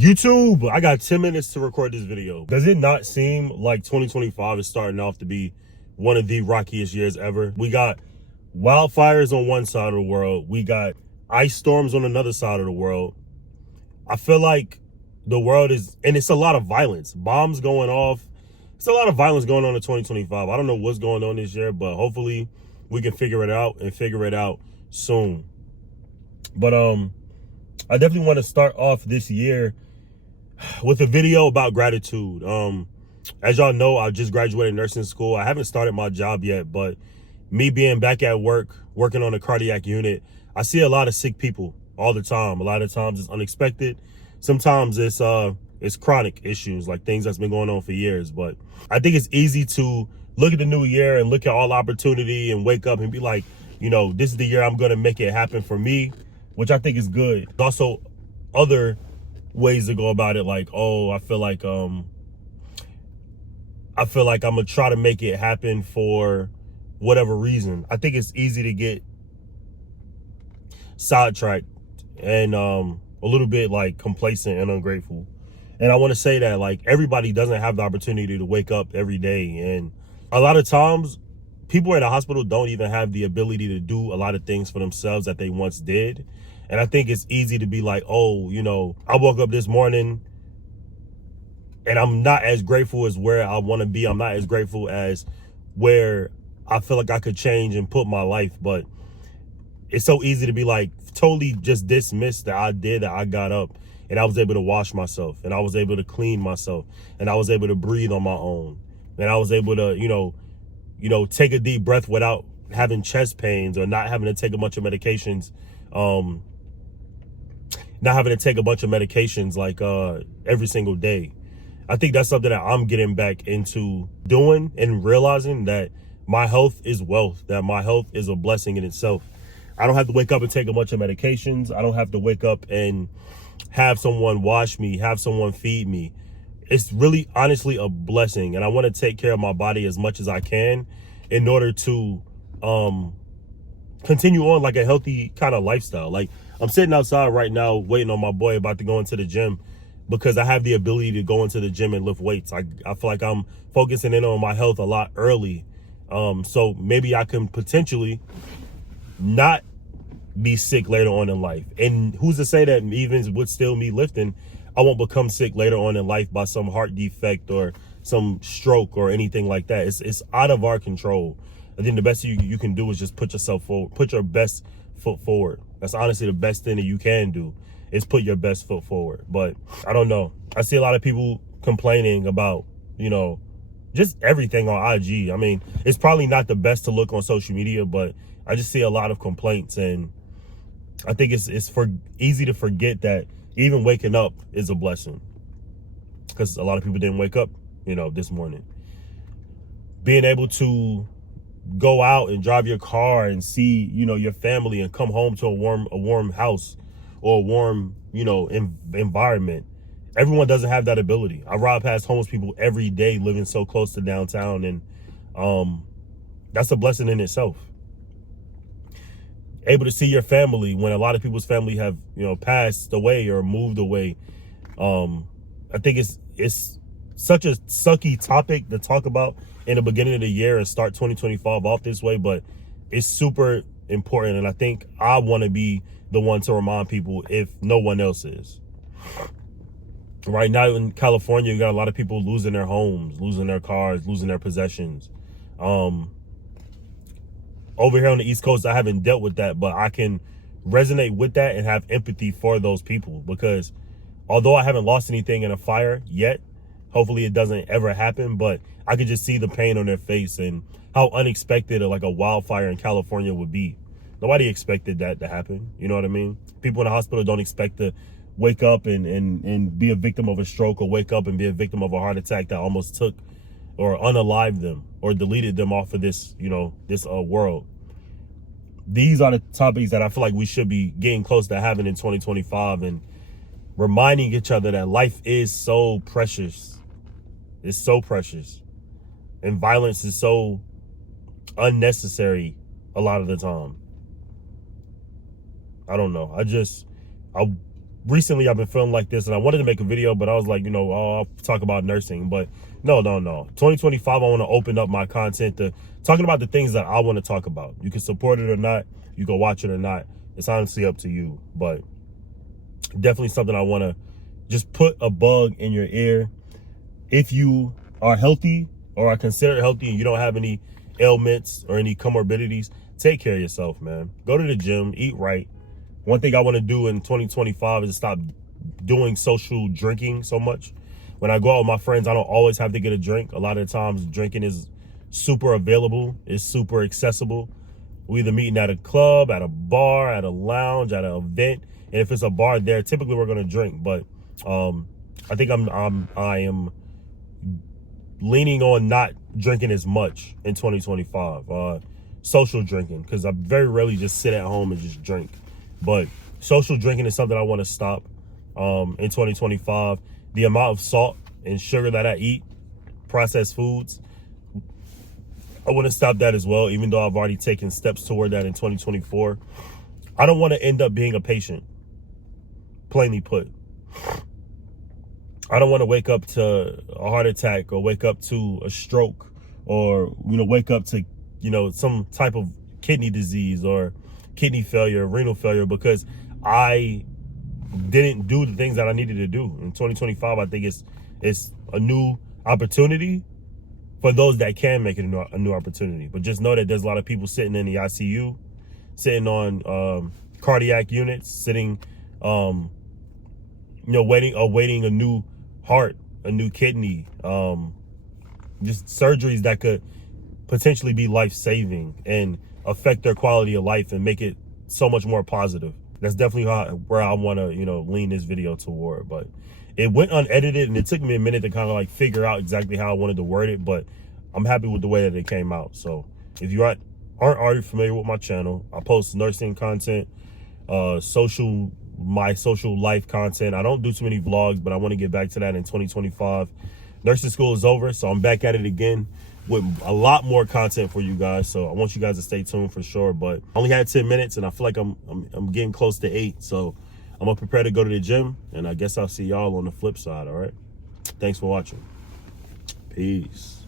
YouTube, I got 10 minutes to record this video. Does it not seem like 2025 is starting off to be one of the rockiest years ever? We got wildfires on one side of the world. We got ice storms on another side of the world. I feel like the world is, and it's a lot of violence. Bombs going off. It's a lot of violence going on in 2025. I don't know what's going on this year, but hopefully we can figure it out and figure it out soon. But I definitely want to start off this year with a video about gratitude. As y'all know, I just graduated nursing school. I haven't started my job yet, but me being back at work, working on a cardiac unit, I see a lot of sick people all the time. A lot of times it's unexpected. Sometimes it's chronic issues, like things that's been going on for years. But I think it's easy to look at the new year and look at all opportunity and wake up and be like, you know, this is the year I'm going to make it happen for me, which I think is good. There's also other ways to go about it, like, oh, I feel like I'm gonna try to make it happen for whatever reason. I think it's easy to get sidetracked and a little bit like complacent and ungrateful. And I want to say that, like, everybody doesn't have the opportunity to wake up every day, and a lot of times people in the hospital don't even have the ability to do a lot of things for themselves that they once did. And I think it's easy to be like, oh, you know, I woke up this morning and I'm not as grateful as where I want to be. I'm not as grateful as where I feel like I could change and put my life. But it's so easy to be like totally just dismiss the idea that I got up and I was able to wash myself and I was able to clean myself and I was able to breathe on my own. And I was able to, you know, take a deep breath without having chest pains or not having to take a bunch of medications. Not having to take a bunch of medications like every single day. I think that's something that I'm getting back into doing and realizing that my health is wealth, that my health is a blessing in itself. I don't have to wake up and take a bunch of medications. I don't have to wake up and have someone wash me, have someone feed me. It's really honestly a blessing. And I want to take care of my body as much as I can in order to continue on like a healthy kind of lifestyle. Like, I'm sitting outside right now waiting on my boy about to go into the gym because I have the ability to go into the gym and lift weights. I feel like I'm focusing in on my health a lot early. So maybe I can potentially not be sick later on in life. And who's to say that even with still me lifting, I won't become sick later on in life by some heart defect or some stroke or anything like that. It's out of our control. I think the best you can do is just put yourself forward, put your best foot forward. That's honestly the best thing that you can do, is put your best foot forward. But I don't know. I see a lot of people complaining about, you know, just everything on IG. I mean, it's probably not the best to look on social media, but I just see a lot of complaints, and I think it's easy to forget that even waking up is a blessing, because a lot of people didn't wake up, you know, this morning. Being able to go out and drive your car and see, you know, your family and come home to a warm house or a warm, you know, environment. Everyone doesn't have that ability. I ride past homeless people every day living so close to downtown, and that's a blessing in itself. Able to see your family when a lot of people's family have, you know, passed away or moved away. I think it's such a sucky topic to talk about in the beginning of the year and start 2025 off this way, but it's super important. And I think I want to be the one to remind people if no one else is. Right now in California, you got a lot of people losing their homes, losing their cars, losing their possessions. Over here on the East Coast, I haven't dealt with that, but I can resonate with that and have empathy for those people, because although I haven't lost anything in a fire yet, hopefully it doesn't ever happen, but I could just see the pain on their face and how unexpected like a wildfire in California would be. Nobody expected that to happen. You know what I mean? People in the hospital don't expect to wake up and be a victim of a stroke, or wake up and be a victim of a heart attack that almost took or unalived them or deleted them off of this, you know, this world. These are the topics that I feel like we should be getting close to having in 2025, and reminding each other that life is so precious. It's so precious. And violence is so unnecessary a lot of the time. I don't know. I recently I've been feeling like this, and I wanted to make a video, but I was like, I'll talk about nursing. But no. 2025, I want to open up my content to talking about the things that I want to talk about. You can support it or not. You can watch it or not. It's honestly up to you. But definitely something I want to just put a bug in your ear. If you are healthy or are considered healthy and you don't have any ailments or any comorbidities, take care of yourself, man. Go to the gym, eat right. One thing I want to do in 2025 is stop doing social drinking so much. When I go out with my friends, I don't always have to get a drink. A lot of the times drinking is super available, is super accessible. We either meeting at a club, at a bar, at a lounge, at an event. And if it's a bar there, typically we're going to drink. But I think I am leaning on not drinking as much in 2025. Social drinking, because I very rarely just sit at home and just drink. But social drinking is something I want to stop in 2025. The amount of salt and sugar that I eat, processed foods, I want to stop that as well, even though I've already taken steps toward that in 2024. I don't want to end up being a patient, plainly put. I don't want to wake up to a heart attack or wake up to a stroke or, wake up to, some type of kidney disease or kidney failure, renal failure, because I didn't do the things that I needed to do. In 2025, I think it's a new opportunity for those that can make it a new opportunity. But just know that there's a lot of people sitting in the ICU, sitting on cardiac units, sitting, awaiting a new heart, a new kidney, just surgeries that could potentially be life-saving and affect their quality of life and make it so much more positive. That's definitely where I want to, lean this video toward. But it went unedited, and it took me a minute to kind of figure out exactly how I wanted to word it, but I'm happy with the way that it came out. So if you aren't already familiar with my channel, I post nursing content, my social life content. I don't do too many vlogs, but I want to get back to that in 2025. Nursing school is over, so I'm back at it again with a lot more content for you guys. So I want you guys to stay tuned for sure. But I only had 10 minutes, and I feel like I'm getting close to 8. So I'm gonna prepare to go to the gym, and I guess I'll see y'all on the flip side. All right. Thanks for watching. Peace.